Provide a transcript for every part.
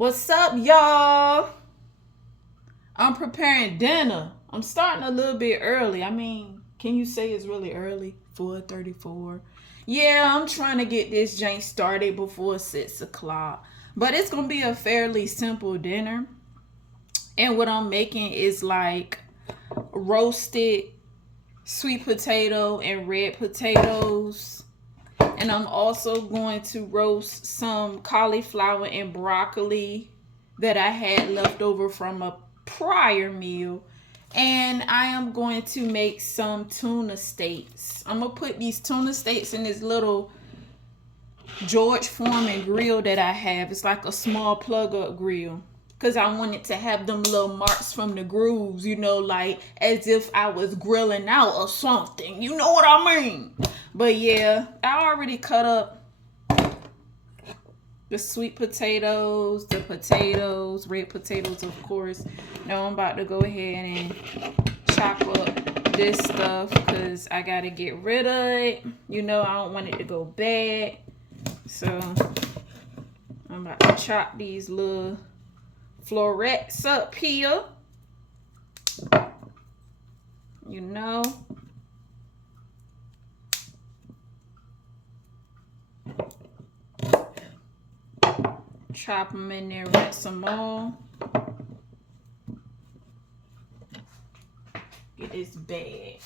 What's up, y'all? I'm preparing dinner. I'm starting a little bit early. I mean, can you say it's really early? 4:34. Yeah, I'm trying to get this jank started before 6 o'clock. But it's gonna be a fairly simple dinner. And what I'm making is like roasted sweet potato and red potatoes. And I'm also going to roast some cauliflower and broccoli that I had left over from a prior meal. And I am going to make some tuna steaks. I'm going to put these tuna steaks in this little George Foreman grill that I have. It's like a small plug-up grill. Because I wanted to have them little marks from the grooves, like as if I was grilling out or something. You know what I mean? But yeah, I already cut up the sweet potatoes, the potatoes, red potatoes, of course. Now I'm about to go ahead and chop up this stuff because I got to get rid of it. I don't want it to go bad. So I'm about to chop these little florets up here. Chop them in there, rinse them all. Get this bag.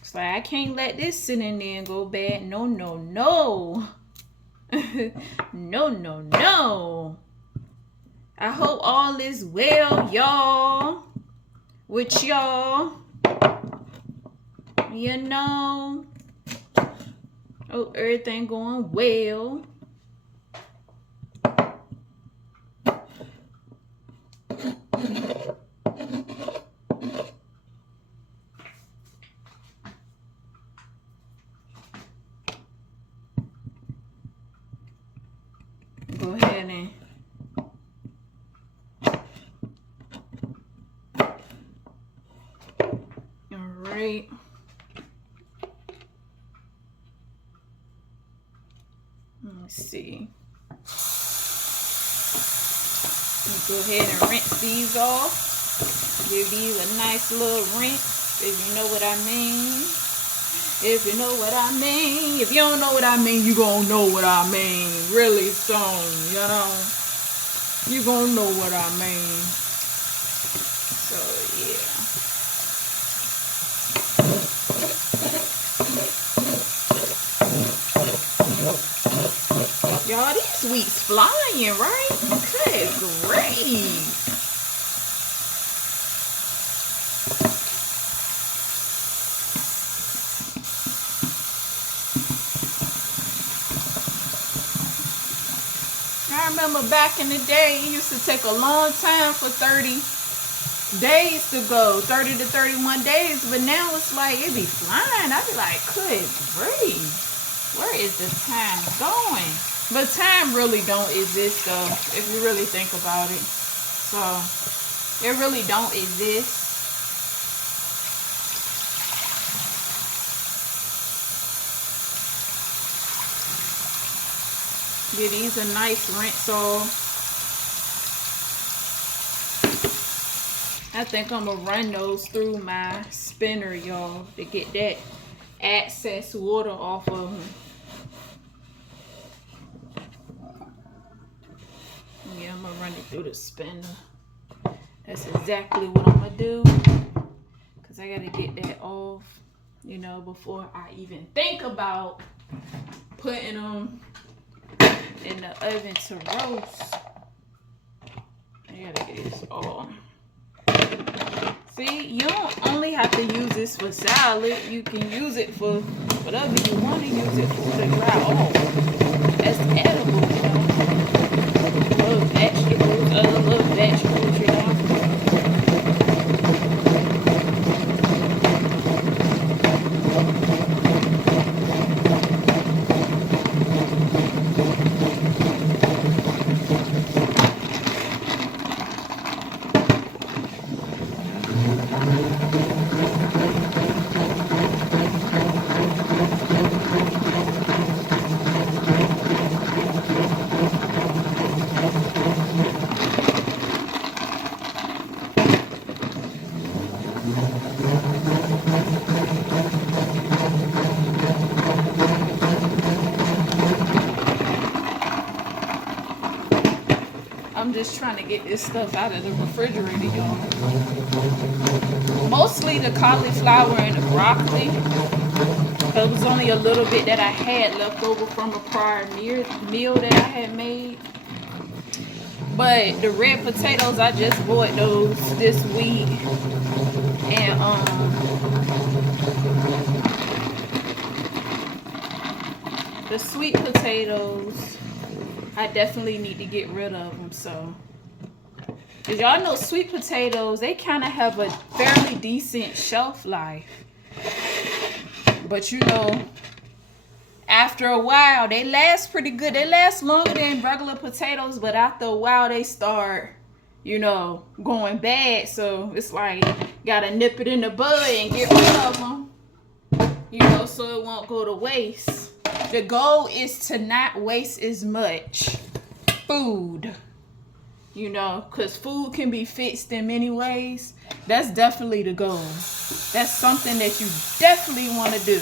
It's like I can't let this sit in there and go bad. No, no, no. No, no, no. I hope all is well, y'all. With y'all. Oh, everything going well. Go ahead and all right. Let's see. Go ahead and rinse these off. Give these a nice little rinse, if you know what I mean. If you know what I mean. If you don't know what I mean, you gonna know what I mean. Really soon, you gonna know what I mean. So, yeah. Y'all, these weeks flying, right? Good great. I remember back in the day, it used to take a long time for 30 days to go, 30 to 31 days, but now it's like, it be flying. I be like, good grief, where is the time going? But time really don't exist, though, if you really think about it. So, it really don't exist. Give these a nice rinse off. I think I'm going to run those through my spinner, y'all, to get that excess water off of them. Yeah, I'm going to run it through the spinner. That's exactly what I'm going to do. Because I got to get that off, before I even think about putting them in the oven to roast. I got to get this off. See, you don't only have to use this for salad. You can use it for whatever you want to use it for to dry off. That's edible, Little vegetables, other little vegetables, just trying to get this stuff out of the refrigerator, y'all. Mostly the cauliflower and the broccoli. It was only a little bit that I had left over from a prior meal that I had made. But the red potatoes, I just bought those this week. And the sweet potatoes, I definitely need to get rid of them. So, as y'all know, sweet potatoes, they kind of have a fairly decent shelf life. But you know, after a while, they last pretty good. They last longer than regular potatoes, but after a while, they start, you know, going bad. So it's like, gotta nip it in the bud and get rid of them, you know, so it won't go to waste. The goal is to not waste as much food, you know, because food can be fixed in many ways. That's definitely the goal. That's something that you definitely want to do.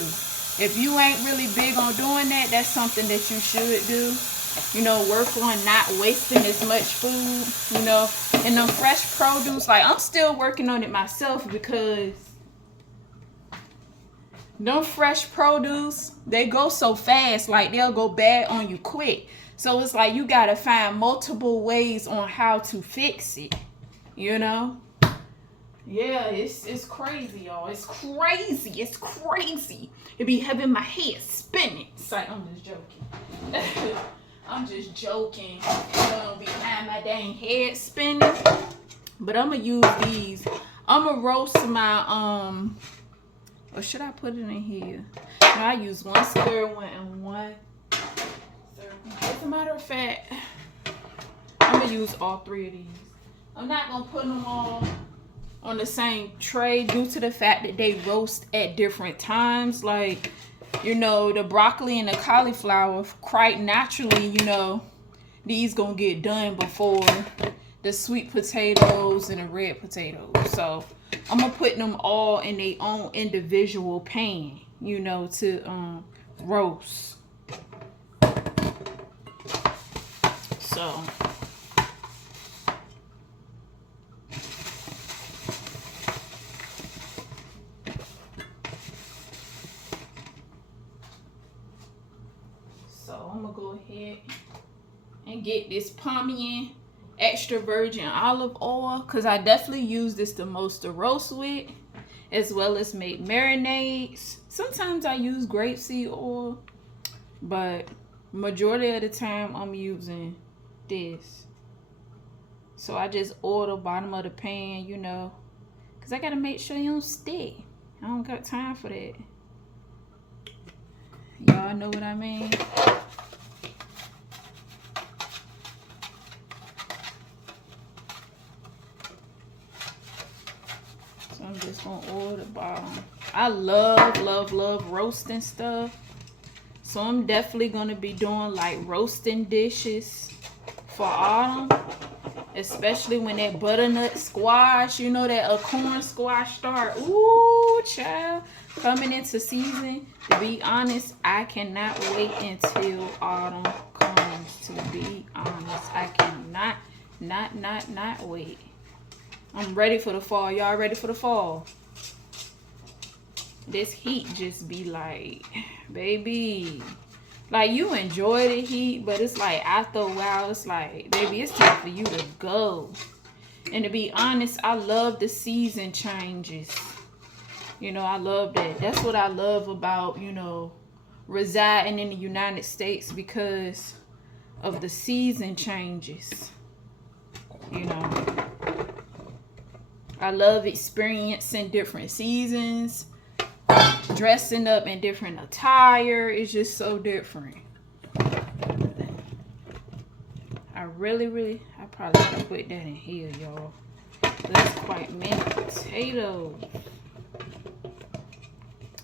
If you ain't really big on doing that, that's something that you should do. You know, work on not wasting as much food, you know. And the fresh produce, like, I'm still working on it myself because them fresh produce, they go so fast, like they'll go bad on you quick. So it's like you gotta find multiple ways on how to fix it, you know. Yeah, it's crazy, y'all. It's crazy. It's crazy. It be having my head spinning. Sorry, I'm just joking. I'm just joking. Don't be having my dang head spinning. But I'm gonna use these. I'm gonna roast my or should I put it in here? No, I use one square one and one circle. As a matter of fact, I'm gonna use all three of these. I'm not gonna put them all on the same tray due to the fact that they roast at different times. Like, you know, the broccoli and the cauliflower, quite naturally, you know, these gonna get done before the sweet potatoes and the red potatoes. So I'm gonna put them all in their own individual pan, you know, to roast. So I'm gonna go ahead and get this Palmian extra virgin olive oil, because I definitely use this the most to roast with, as well as make marinades. Sometimes I use grapeseed oil, but majority of the time I'm using this. So I just oil the bottom of the pan, you know, because I gotta make sure you don't stick. I don't got time for that. Y'all know what I mean? So I'm just gonna oil the bottom. I love roasting stuff. So I'm definitely gonna be doing like roasting dishes for autumn. Especially when that butternut squash, you know, that corn squash start. Ooh, child. Coming into season. To be honest, I cannot wait until autumn comes. To be honest, I cannot not wait. I'm ready for the fall. Y'all ready for the fall? This heat just be like, baby. Like, you enjoy the heat, but it's like after a while, it's like, baby, it's time for you to go. And to be honest, I love the season changes. You know, I love that. That's what I love about, you know, residing in the United States, because of the season changes. You know, I love experiencing different seasons. Dressing up in different attire is just so different. I probably gotta put that in here, y'all. That's quite many potatoes.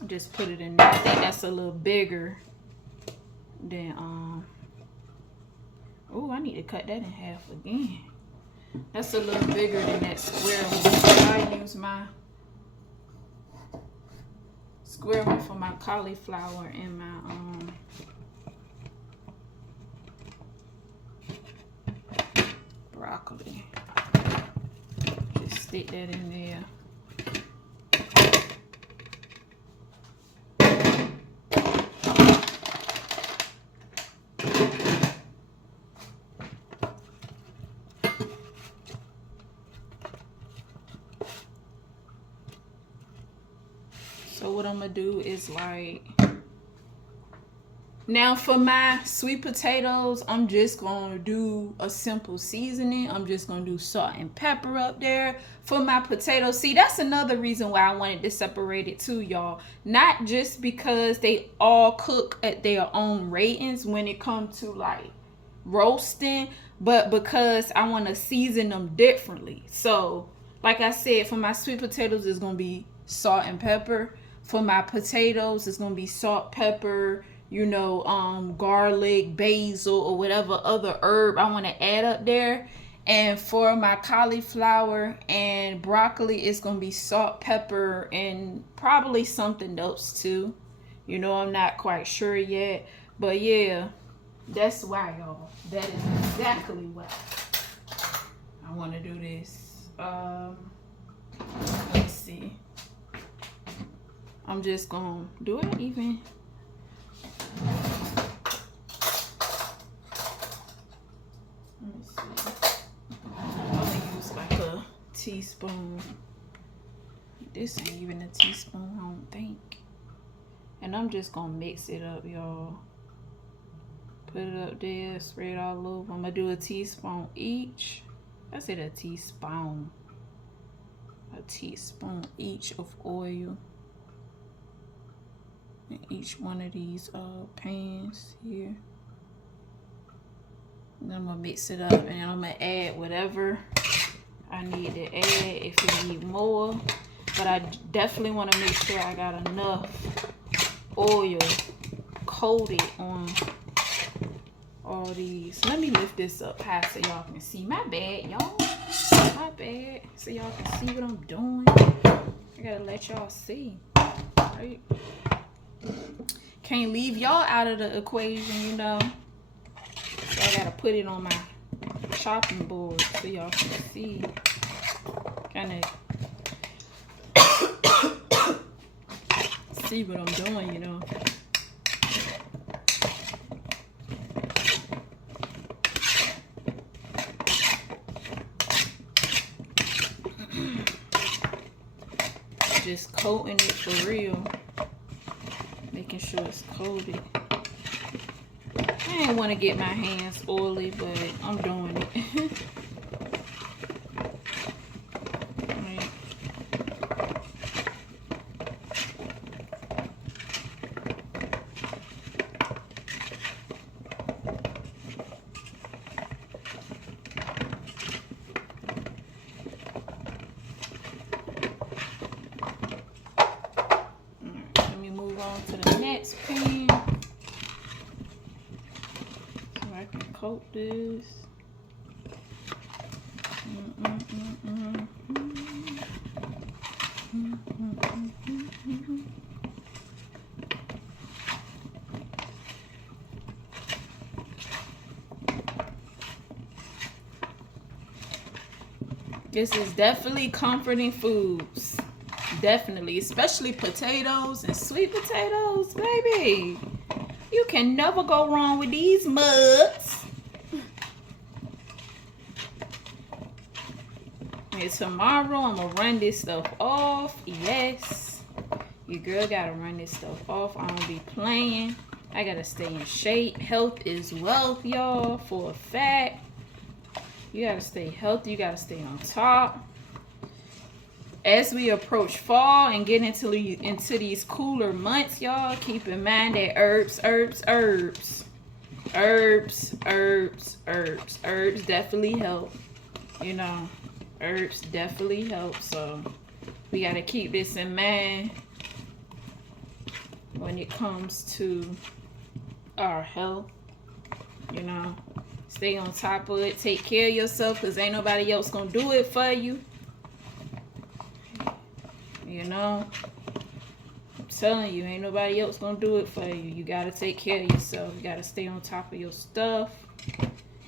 Just put it in there. I think that's a little bigger than oh, I need to cut that in half again. That's a little bigger than that square one. I use my square one for my cauliflower and my broccoli. Just stick that in there. So what I'm gonna do is like, now for my sweet potatoes, I'm just gonna do a simple seasoning. I'm just gonna do salt and pepper up there for my potatoes. See, that's another reason why I wanted to separate it too, y'all. Not just because they all cook at their own ratings when it comes to like roasting, but because I want to season them differently. So like I said, for my sweet potatoes, it's gonna be salt and pepper. For my potatoes, it's gonna be salt, pepper, you know, garlic, basil, or whatever other herb I want to add up there. And for my cauliflower and broccoli, it's gonna be salt, pepper, and probably something else too. You know, I'm not quite sure yet, but yeah, that's why, y'all. That is exactly why I want to do this. Let's see. I'm just gonna do it even. Let me see. I'm gonna use like a teaspoon. This ain't even a teaspoon, I don't think. And I'm just gonna mix it up, y'all. Put it up there, spread it all over. I'm gonna do a teaspoon each. I said a teaspoon. A teaspoon each of oil. In each one of these pans here. And I'm gonna mix it up, and I'm gonna add whatever I need to add if you need more. But I definitely want to make sure I got enough oil coated on all these. Let me lift this up high so y'all can see. My bad, y'all. My bad. So y'all can see what I'm doing. I gotta let y'all see. Right? Can't leave y'all out of the equation, you know. So I gotta put it on my chopping board so y'all can see. Kind of see what I'm doing, you know. Just coating it for real. Making sure it's coated. I didn't want to get my hands oily, but I'm doing it. Right. Let me move on to the next pan. Coat this. This is definitely comforting foods. Definitely, especially potatoes and sweet potatoes, baby. You can never go wrong with these mugs. And tomorrow I'm gonna run this stuff off. Yes, your girl gotta run this stuff off. I don't be playing. I gotta stay in shape. Health is wealth, y'all. For a fact, you gotta stay healthy. You gotta stay on top. As we approach fall and get into these cooler months, y'all, keep in mind that herbs definitely help. You know, herbs definitely help. So we got to keep this in mind when it comes to our health. You know, stay on top of it. Take care of yourself, because ain't nobody else going to do it for you. You know, I'm telling you, ain't nobody else gonna do it for you. You gotta take care of yourself. You gotta stay on top of your stuff.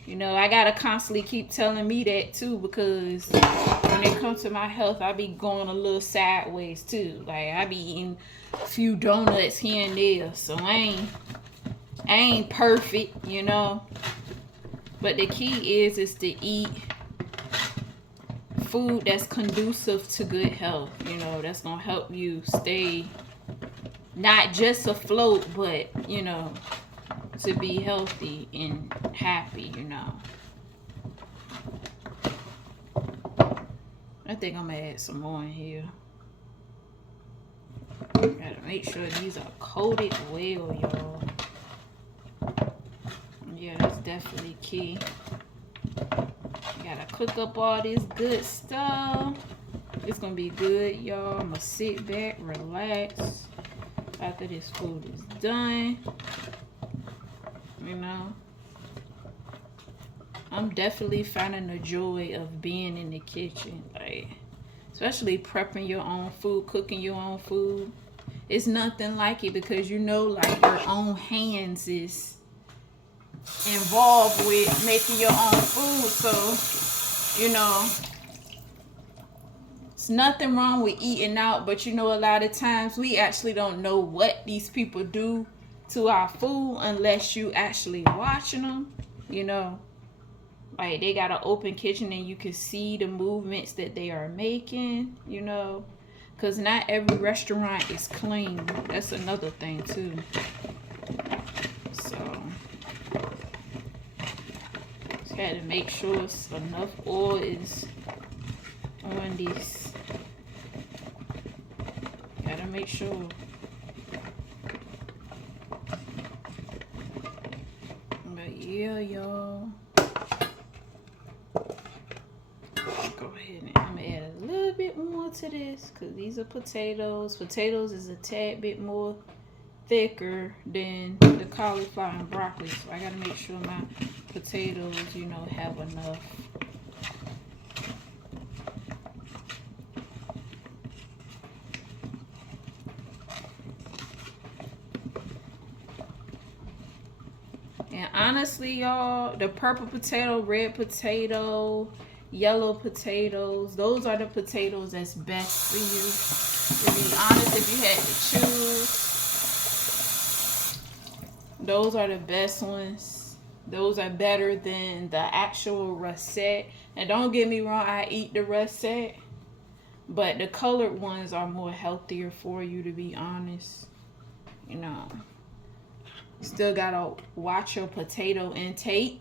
You know, I gotta constantly keep telling me that too, because when it comes to my health, I be going a little sideways too. Like I be eating a few donuts here and there, so I ain't perfect, you know. But the key is to eat food that's conducive to good health. You know, that's gonna help you stay not just afloat, but you know, to be healthy and happy, you know. I think I'm gonna add some more in here. Gotta make sure these are coated well, y'all. Yeah, that's definitely key. Gotta cook up all this good stuff. It's gonna be good, y'all. I'm gonna sit back, relax after this food is done. You know, I'm definitely finding the joy of being in the kitchen, like especially prepping your own food, cooking your own food. It's nothing like it, because you know, like your own hands is involved with making your own food. So, you know, it's nothing wrong with eating out, but you know, a lot of times we actually don't know what these people do to our food unless you actually watching them, you know. Like they got an open kitchen and you can see the movements that they are making, you know, because not every restaurant is clean. That's another thing too. So just had to make sure enough oil is on this. Gotta make sure. But yeah, y'all. Go ahead and I'm gonna add a little bit more to this, because these are potatoes. Potatoes is a tad bit more thicker than the cauliflower and broccoli, so I gotta make sure my potatoes, you know, have enough. And honestly, y'all, the purple potato, red potato, yellow potatoes, those are the potatoes that's best for you. To be honest, if you had to choose, those are the best ones. Those are better than the actual russet. And don't get me wrong, I eat the russet, but the colored ones are more healthier for you, to be honest. You know, still gotta watch your potato intake.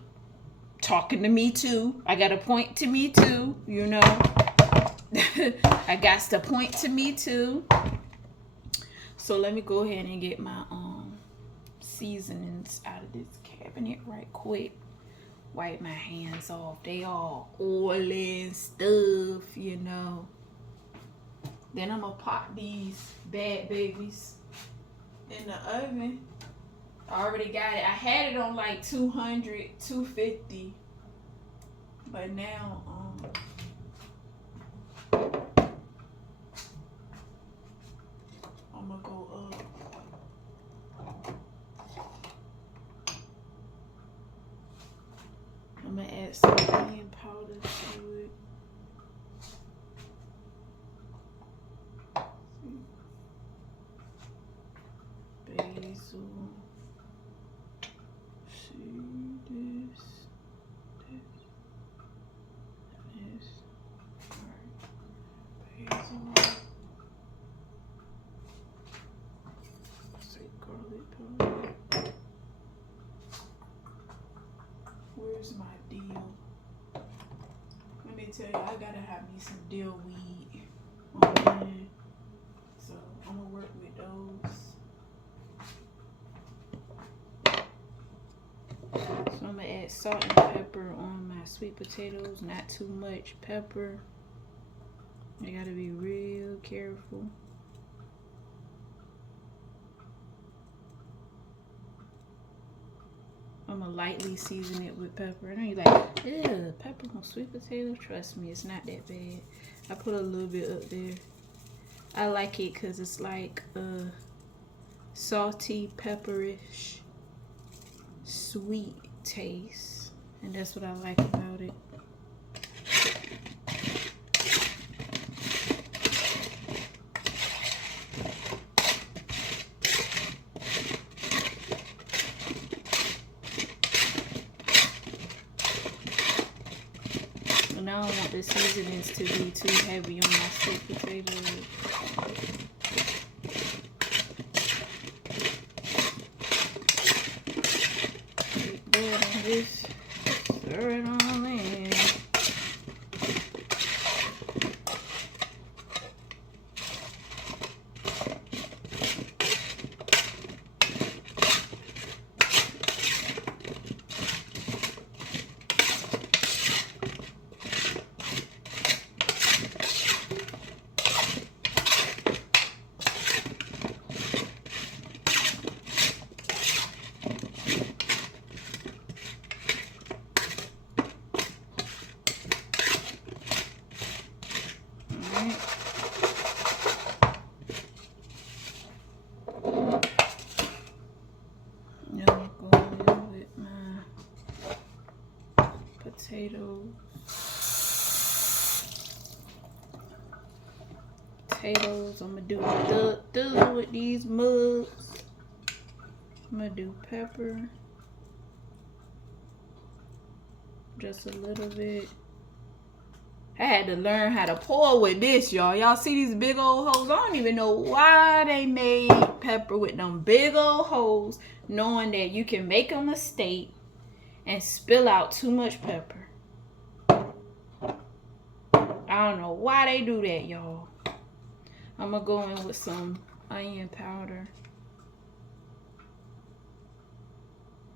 Talking to me too. I gotta point to me too, you know. I got to point to me too. So let me go ahead and get my seasonings out of this cabinet right quick. Wipe my hands off. They all oily and stuff, you know. Then I'm gonna pop these bad babies in the oven. I already got it. I had it on like 200, 250. But now, I'm gonna go up. I'm gonna add some onion powder to it. Basil. See this. Basil. Say garlic powder. Where's my dill? Let me tell you, I gotta have me some dill weed on hand. So I'm gonna work with those. So I'm gonna add salt and pepper on my sweet potatoes, not too much pepper. I gotta be real careful. I'm gonna lightly season it with pepper. I know you're like, ew, pepper on sweet potatoes. Trust me, it's not that bad. I put a little bit up there. I like it because it's like salty, pepperish, sweet taste. And that's what I like about it. And I don't want the seasonings to be too heavy on my sweet potatoes. Just stir it on in. Potatoes. I'm gonna do with these mugs. I'm gonna do pepper, just a little bit. I had to learn how to pour with this, y'all. Y'all see these big old holes? I don't even know why they made pepper with them big old holes, knowing that you can make a mistake and spill out too much pepper. I don't know why they do that, y'all. I'm gonna go in with some onion powder.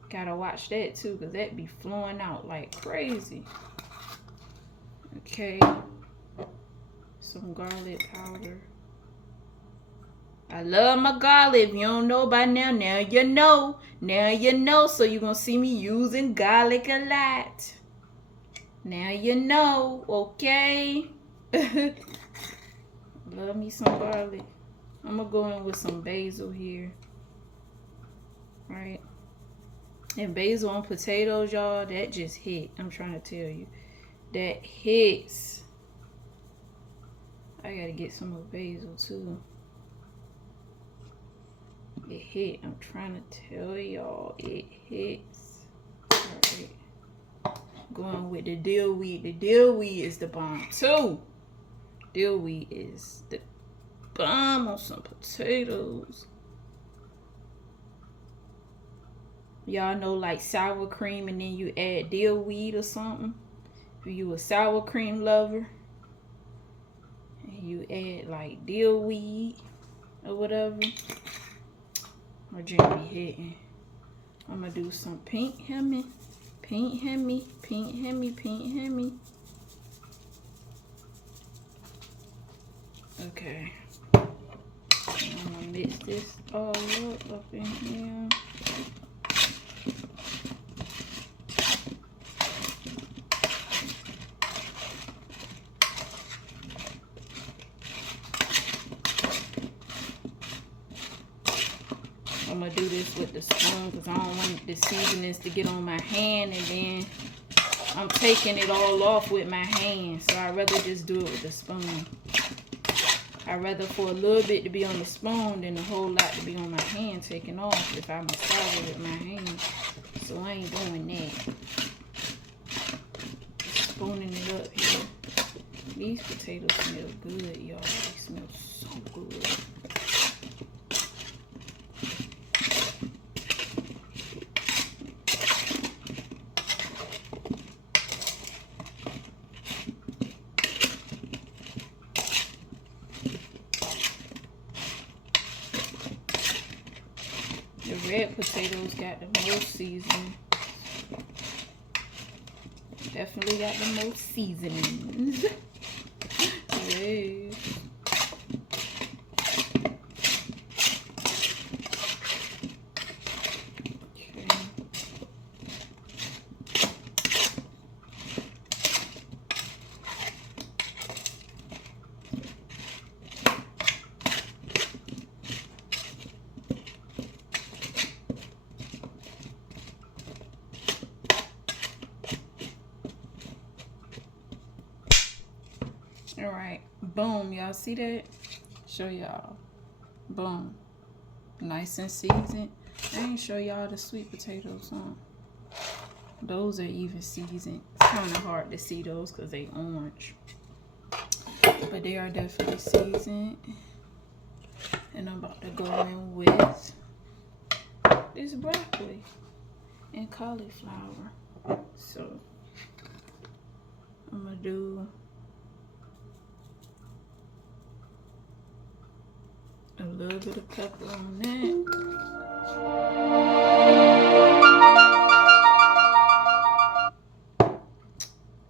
Gotta watch that too, because that be flowing out like crazy. Okay. Some garlic powder. I love my garlic. If you don't know by now, now you know. Now you know. So you're gonna see me using garlic a lot. Now you know, okay? Love me some garlic. I'm gonna go in with some basil here. Right? And basil on potatoes, y'all, that just hit. I'm trying to tell you. That hits. I gotta get some of basil too. It hit. I'm trying to tell y'all. It hits. Alright. Going with the dill weed. The dill weed is the bomb too. Dill weed is the bomb on some potatoes. Y'all know, like sour cream and then you add dill weed or something. If you a sour cream lover and you add like dill weed or whatever, my drink be hitting. I'm gonna do some pink Hemi. Pink Hemi, pink Hemi, pink Hemi. Okay. I'm gonna mix this all up in here. I'm gonna do this with the spoon because I don't want the seasonings to get on my hand, and then I'm taking it all off with my hand. So I'd rather just do it with the spoon. I'd rather for a little bit to be on the spoon than a whole lot to be on my hand taken off if I massage it with my hand. So I ain't doing that. Just spooning it up here. These potatoes smell good, y'all. They smell so good. The red potatoes got the most seasoning. Definitely got the most seasonings. Yes. right, boom, y'all see that? Show y'all. Boom. Nice and seasoned. I ain't show y'all the sweet potatoes, huh? Those are even seasoned. It's kind of hard to see those because they orange. But they are definitely seasoned. And I'm about to go in with this broccoli and cauliflower. So I'm gonna do a little bit of pepper on that.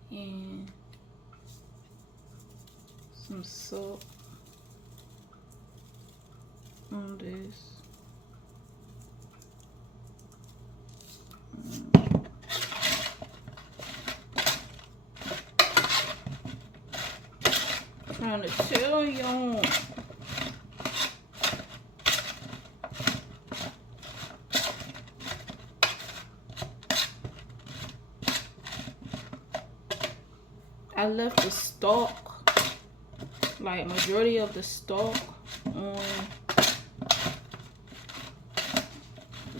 And some salt on this. Trying to tell y'all. I left the stalk, like majority of the stalk, on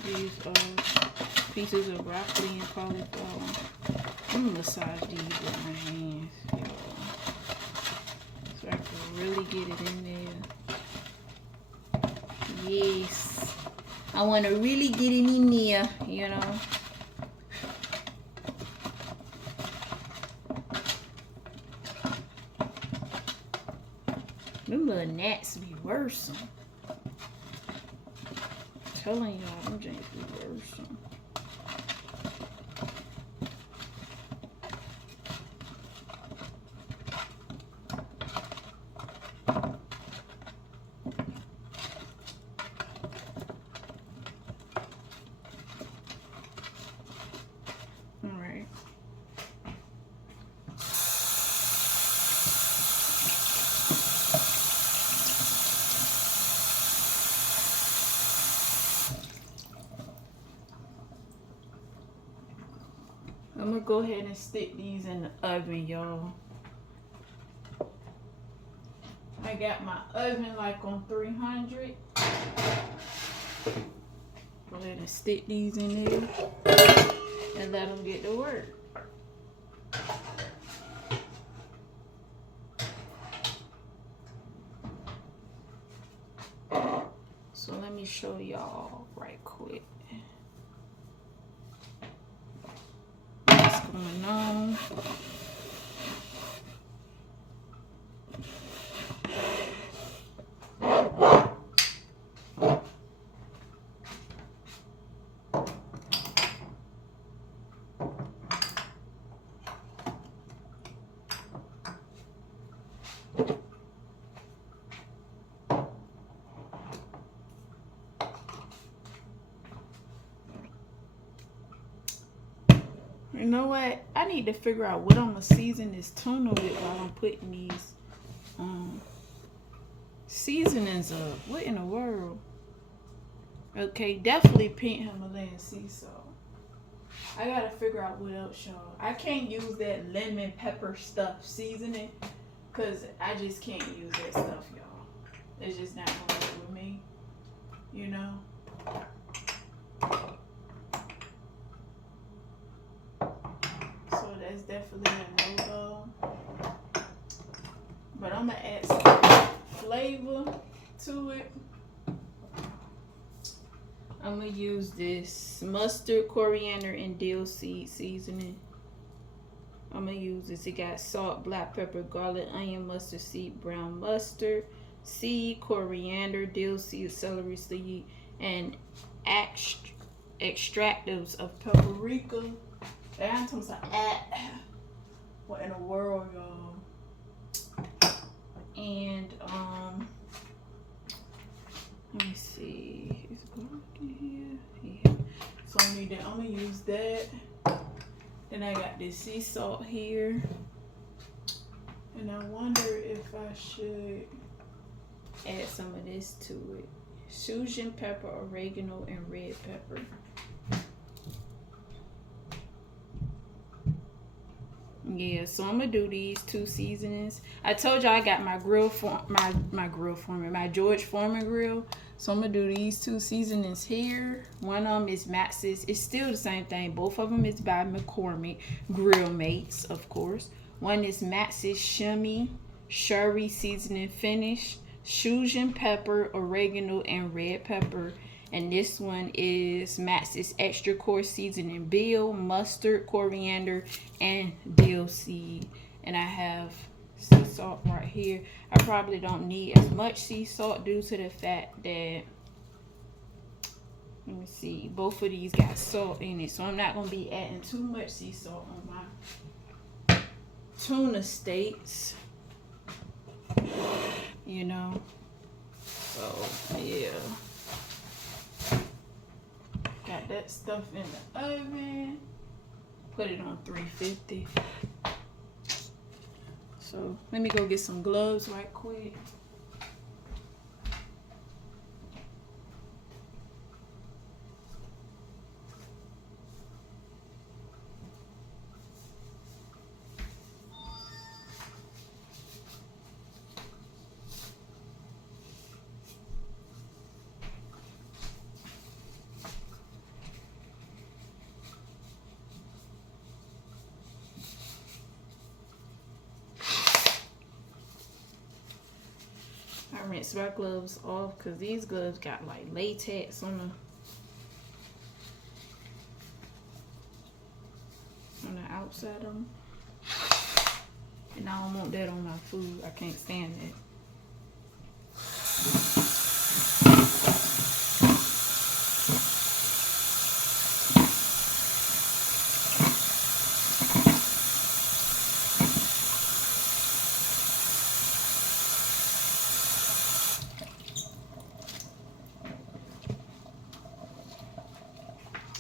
these pieces of broccoli and cauliflower. I'm gonna massage these with my hands, y'all, so I can really get it in there. Yes, I want to really get it in there, you know. Them little gnats be worse. I'm telling y'all, them janks be worse. Alright. I'm gonna go ahead and stick these in the oven, y'all. I got my oven like on 300. Go ahead and stick these in there and let them get to work. So let me show y'all right quick what's going on. You know what? I need to figure out what I'm gonna season this tuna with while I'm putting these seasonings up. What in the world? Okay, definitely pink Himalayan sea salt. I gotta figure out what else, y'all. I can't use that lemon pepper stuff seasoning because I just can't use that stuff, y'all. It's just not gonna work with me, you know. So that's definitely a no-go. But I'm gonna add some flavor to it. I'm gonna use this mustard, coriander, and dill seed seasoning. I'm gonna use this. It got salt, black pepper, garlic, onion, mustard seed, brown mustard seed, coriander, dill seed, celery seed, and extractives of paprika. And I'm like, what in the world, y'all? And let me see. Is garlic in here? Yeah. So I need that. I'm gonna use that. Then I got this sea salt here. And I wonder if I should add some of this to it. Cajun pepper, oregano, and red pepper. Yeah, so I'm gonna do these 2 seasonings. I told you I got my my George Foreman grill. So I'm gonna do these 2 seasonings here. One of them is Max's. It's still the same thing. Both of them is by McCormick Grill Mates, of course. One is Max's Shimmy Sherry Seasoning Finish, Cajun pepper, oregano, and red pepper. And this one is Max's Extra Core Seasoning Bill, mustard, coriander, and dill seed. And I have sea salt right here. I probably don't need as much sea salt due to the fact that, let me see, both of these got salt in it. So I'm not going to be adding too much sea salt on my tuna steaks. You know. So, yeah. Got that stuff in the oven. Put it on 350. So let me go get some gloves right quick. I rinse my gloves off because these gloves got like latex on the outside of them. And I don't want that on my food. I can't stand that.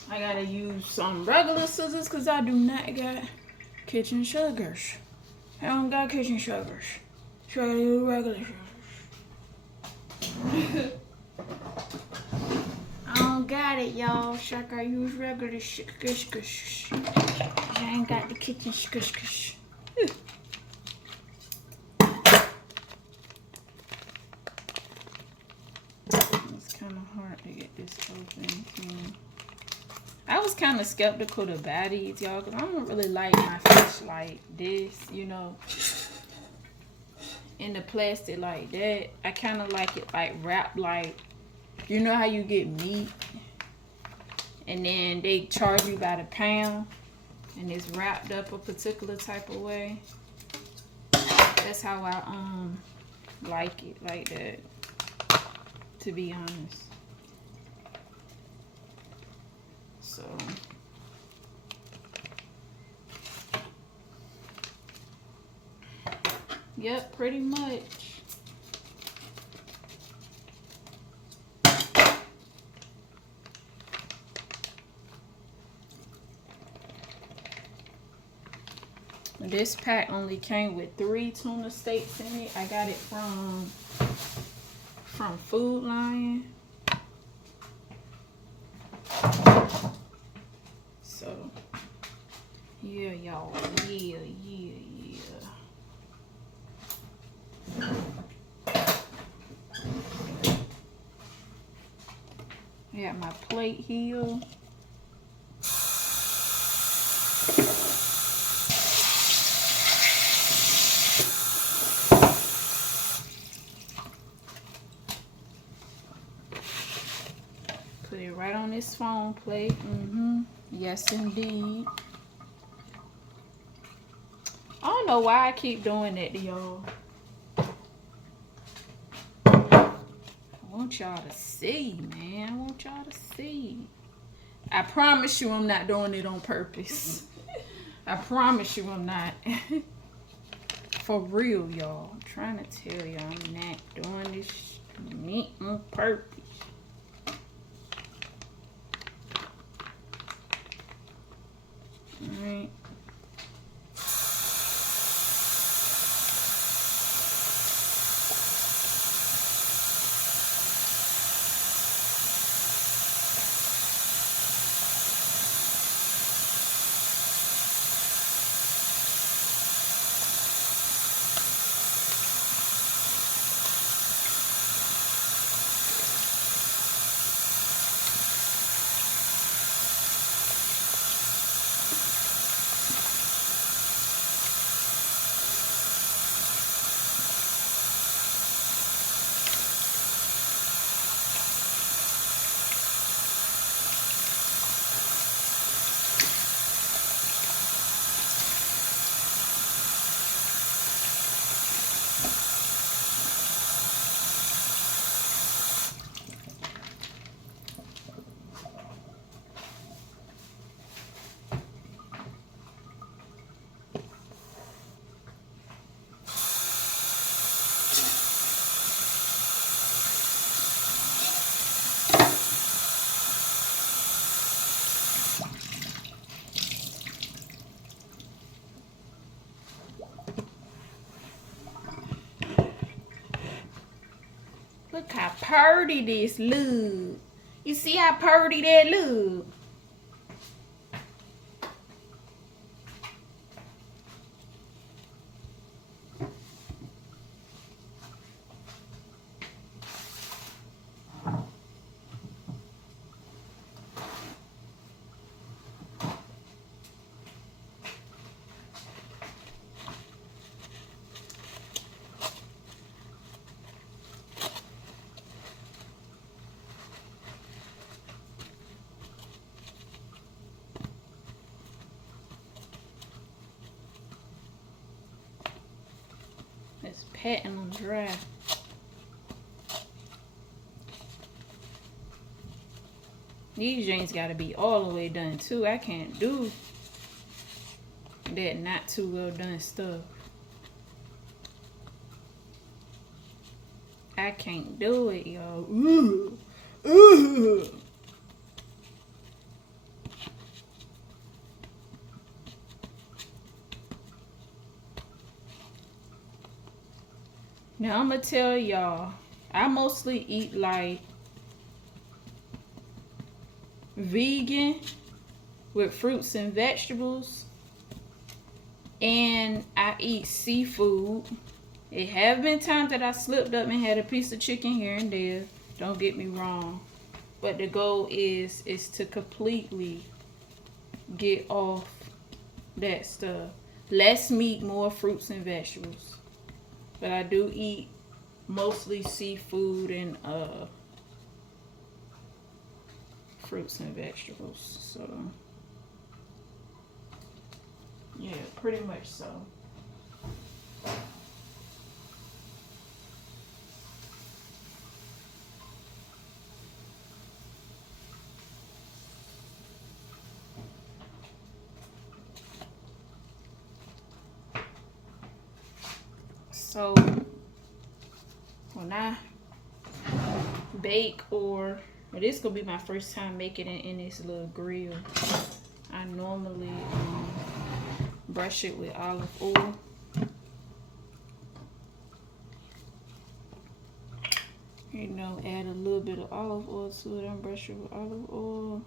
I gotta use some regular scissors because I do not got kitchen sugars. I don't got kitchen sugars. So I gotta use regular sugars. I don't got it, y'all. So I gotta use regular sugars. I ain't got the kitchen sugars. It's kind of hard to get this open. I was kind of skeptical to buy these, y'all, because I don't really like my fish like this, you know, in the plastic like that. I kind of like it like wrapped like, you know how you get meat and then they charge you by the pound and it's wrapped up a particular type of way. That's how I like it like that, to be honest. So yep, pretty much. This pack only came with 3 tuna steaks in it. I got it from Food Lion. So yeah, y'all. Yeah. I got my plate here. Put it right on this foam plate. Yes, indeed. I don't know why I keep doing that to y'all. I want y'all to see, man. I want y'all to see. I promise you I'm not doing it on purpose. I promise you I'm not. For real, y'all. I'm trying to tell y'all I'm not doing this meat on purpose. Alright. Look how pretty this look. You see how pretty that look? It's patting them dry. These jeans gotta be all the way done too. I can't do that not too well done stuff. I can't do it, y'all. Ooh. Ooh. Now I'm gonna tell y'all, I mostly eat like vegan with fruits and vegetables, and I eat seafood. It have been times that I slipped up and had a piece of chicken here and there. Don't get me wrong, but the goal is to completely get off that stuff. Less meat, more fruits and vegetables. But I do eat mostly seafood and fruits and vegetables. So yeah, pretty much so. So when I bake, or this gonna be my first time making it in this little grill, I normally brush it with olive oil. You know, add a little bit of olive oil to it and brush it with olive oil.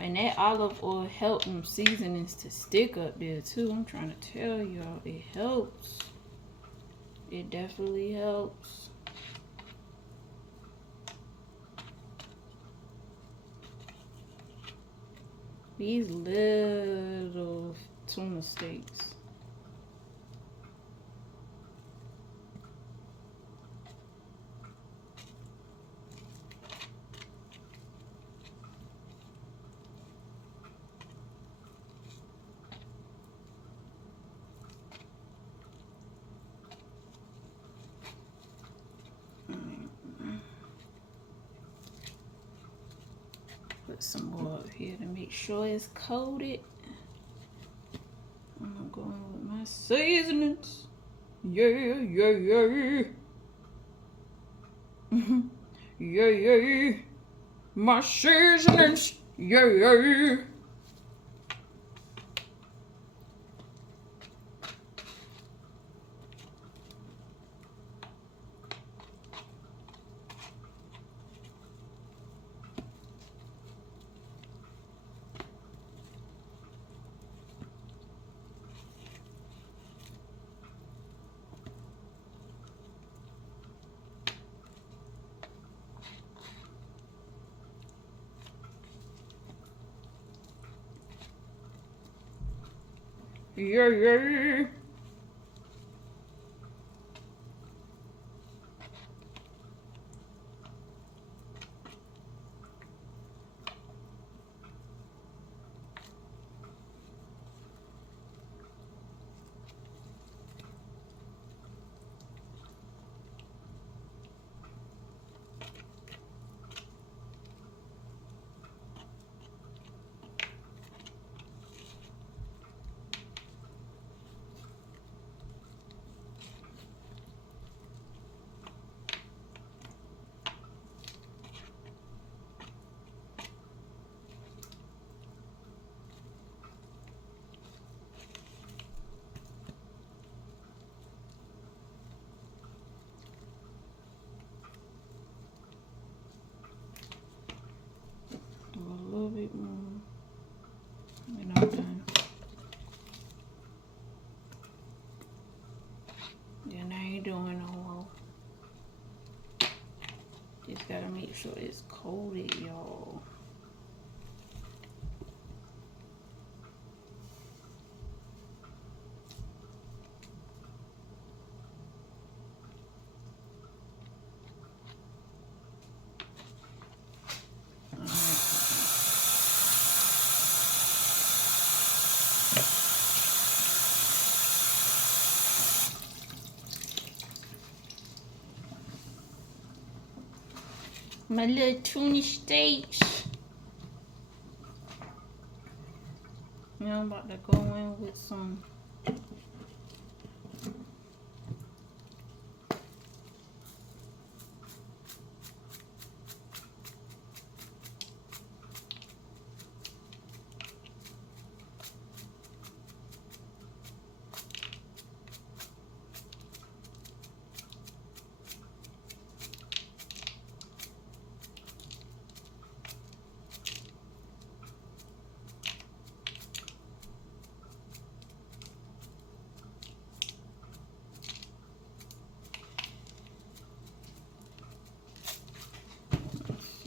And that olive oil helps them seasonings to stick up there too. I'm trying to tell y'all, it helps. It definitely helps. These little tuna steaks. Put some more up here to make sure it's coated. I'm going with my seasonings. Yeah, yeah, yeah. Yeah, yeah. My seasonings. Yeah, yeah. Yeah, yeah. sure it's coated, y'all. My little tuna steaks. Now I'm about to go in with some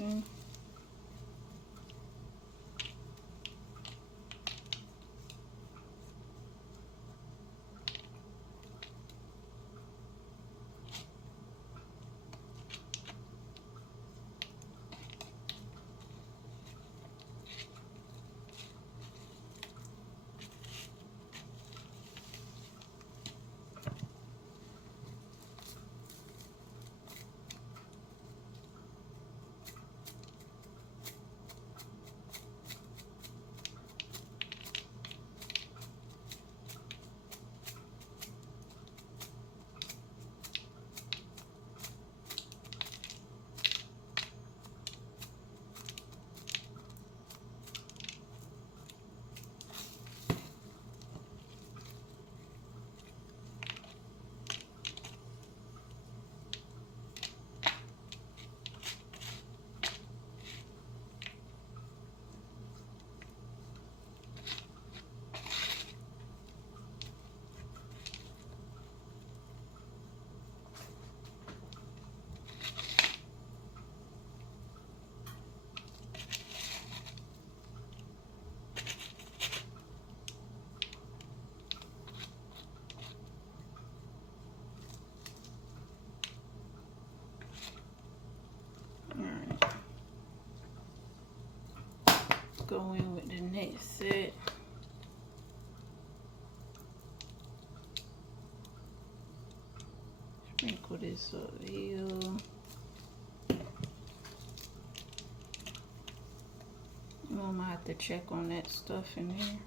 see. Go in with the next set. Sprinkle this up here. I'm gonna have to check on that stuff in here.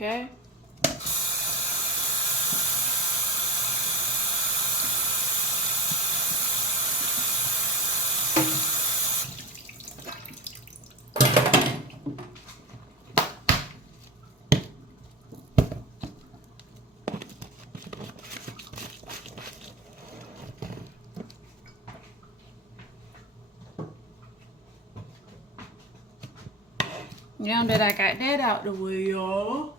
Okay. Now that I got that out the way, y'all.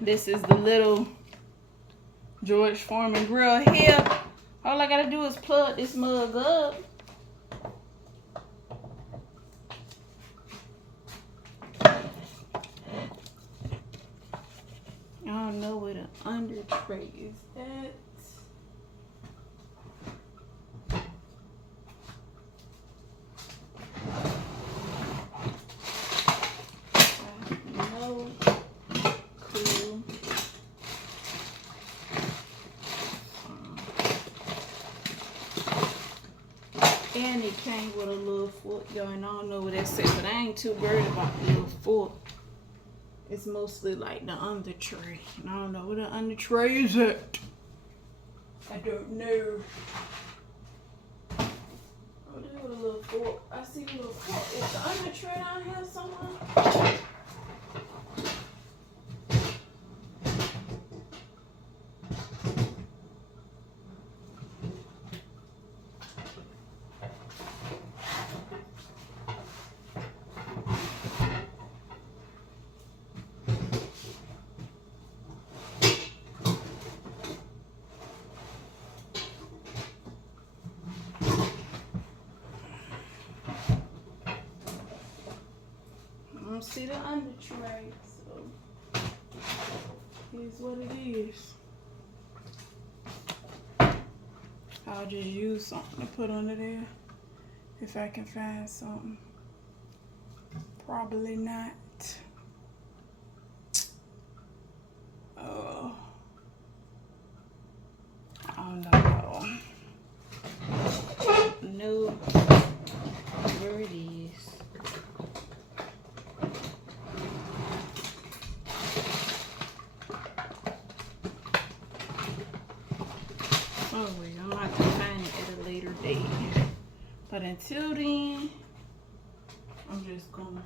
This is the little George Foreman grill here. All I gotta do is plug this mug up. I don't know where the under tray is at. No clue. And it came with a little fork, y'all, and I don't know what that said, but I ain't too worried about the little fork. It's mostly like the under tray, and I don't know where the under tray is at. I don't know. Oh, there's a little fork. I see the little fork. Is the under tray down here somewhere? I don't see the under tray, so here's what it is. I'll just use something to put under there if I can find something. Probably not. Oh, I don't know. No, where it is. Oh wait, I'm about to find it at a later date. But until then, I'm just gonna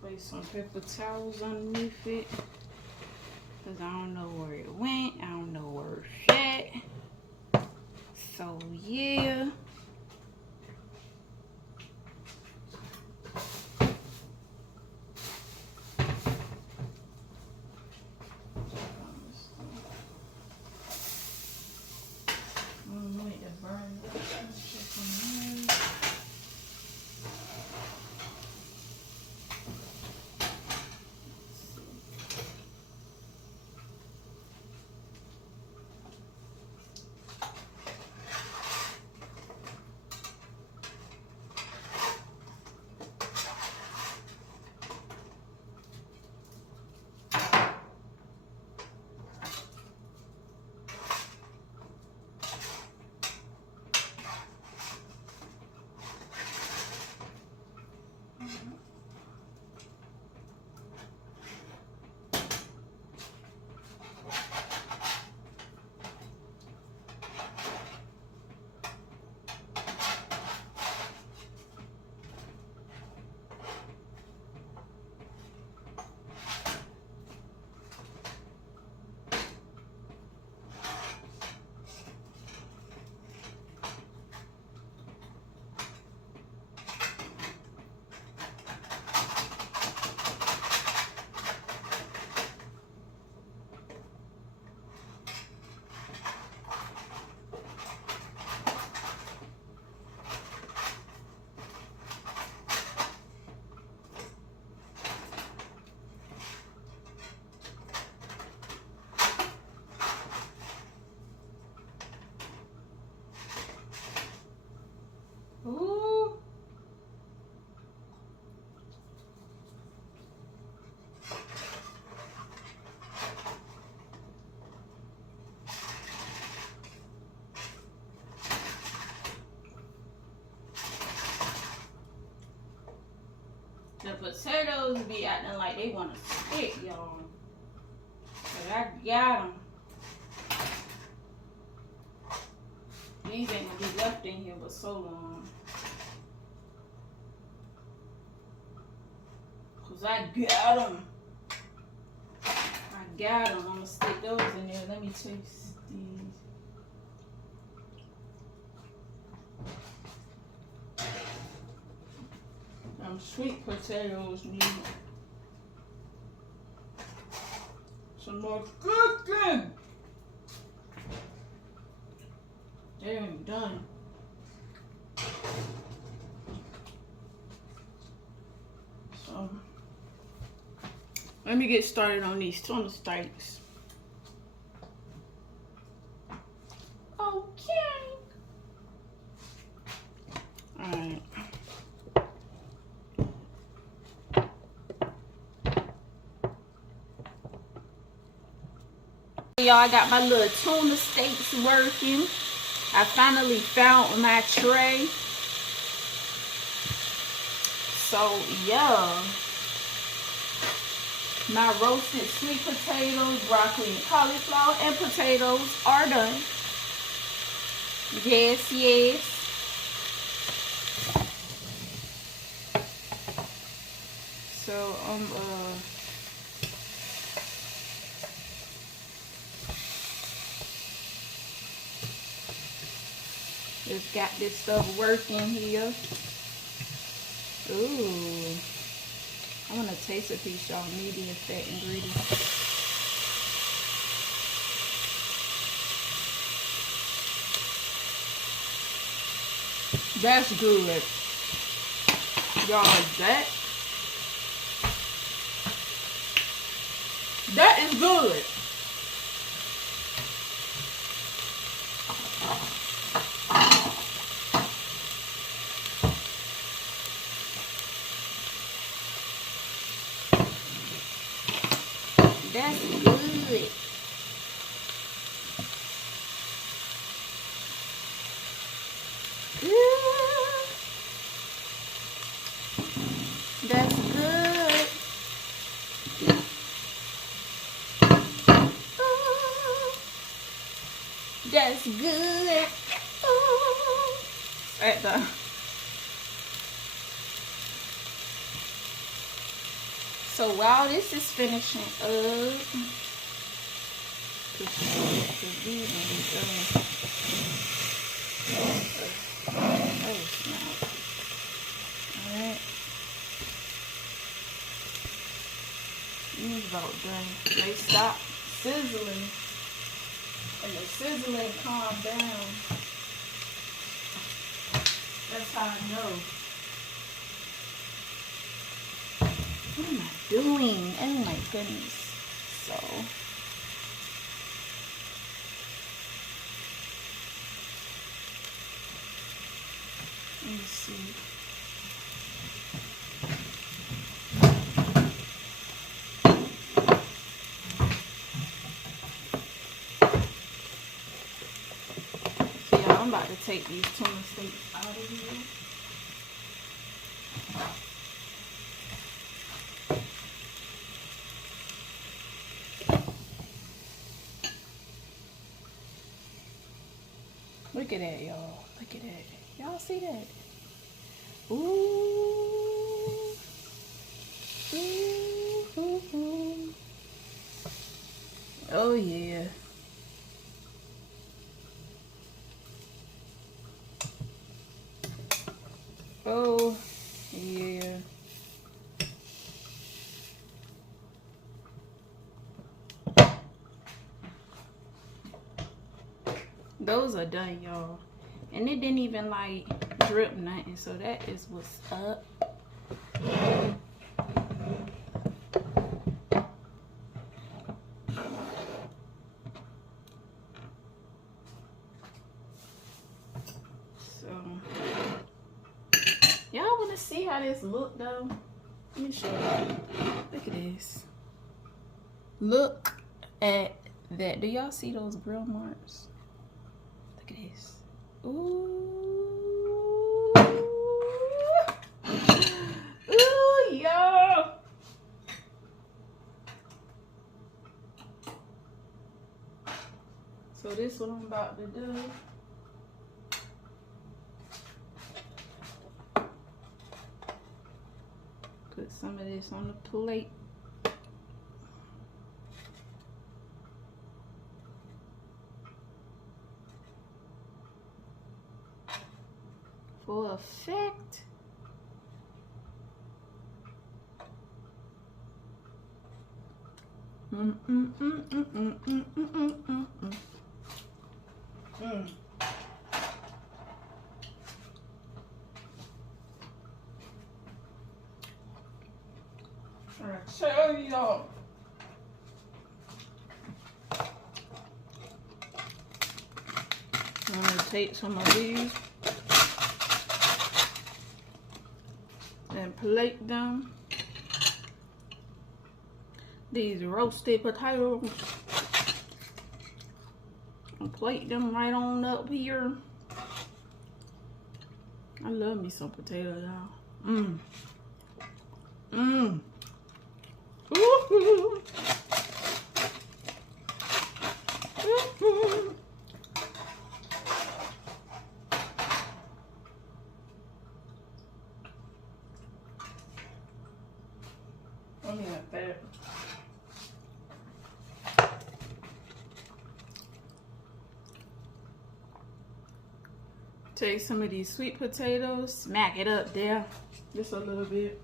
place some paper towels underneath it. Cause I don't know where it went. I don't know where it's at. So yeah. Ooh. The potatoes be acting like they want to stick, y'all. But I got them. These ain't gonna be left in here for so long. Cause I got them. I got them. I'm gonna stick those in there. Let me taste these. Sweet potatoes need some more cooking. They ain't done. So let me get started on these tuna steaks. Okay. All right. Y'all, I got my little tuna steaks working. I finally found my tray. So yeah, my roasted sweet potatoes, broccoli and cauliflower and potatoes are done. Yes, yes. So just got this stuff working here. Ooh. I want to taste a piece, y'all. Medium fat ingredients. That's good. Y'all, that is good. That's good. That's good. That's good. Right there. So while this is finishing up, alright. These about done. They stop sizzling. And the sizzling calm down. That's how I know. What am I doing? Oh my goodness. So let me see. So yeah, I'm about to take these tuna steaks out of here. Look at that, y'all. Look at that. Y'all see that? Ooh. Ooh. Ooh. Ooh. Oh, yeah. Oh, yeah. Those are done, y'all. And it didn't even like drip nothing. So that is what's up. So see how this look though? Let me show you. Look at this. Look at that. Do y'all see those grill marks? Look at this. Ooh. Ooh, yo. So this is what I'm about to do. Put some of this on the plate. For effect. I tell y'all. I'm gonna take some of these and plate them. These roasted potatoes. And plate them right on up here. I love me some potato, y'all. Ooh. Let me like that. Take some of these sweet potatoes, smack it up there, just a little bit.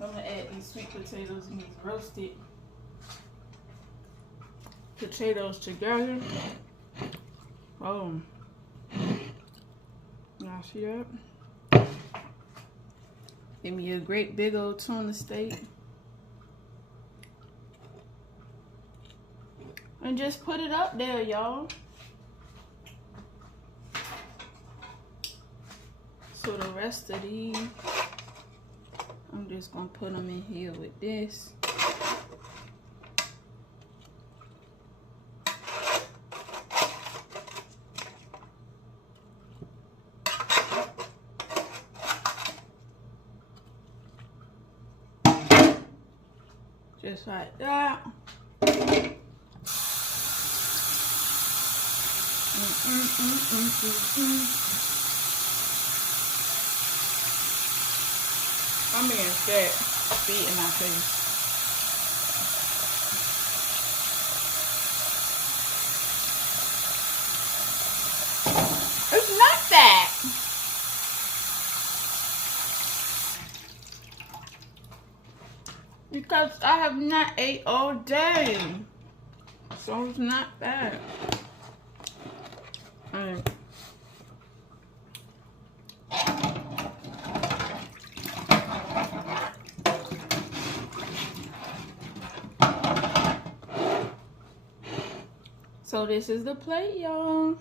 I'm gonna add these sweet potatoes and these roasted potatoes together. Oh, now see that? Give me a great big old tuna steak. And just put it up there, y'all. So the rest of these, I'm just gonna put them in here with this. Just like that. I'm being fat, feet in my face. It's not that. Because I have not ate all day. So it's not bad. So this is the plate, y'all.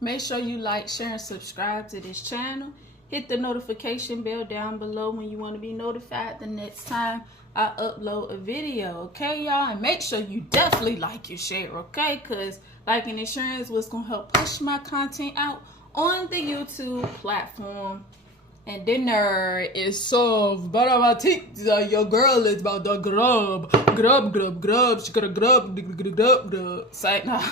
Make sure you like, share, and subscribe to this channel. Hit the notification bell down below when you want to be notified the next time I upload a video, okay, y'all? And make sure you definitely like and share, okay? Because liking and sharing is what's going to help push my content out on the YouTube platform. And dinner is served. Your girl is about to grub. Grub, grub, grub. She got to grub, grub, grub, grub. Say, nah.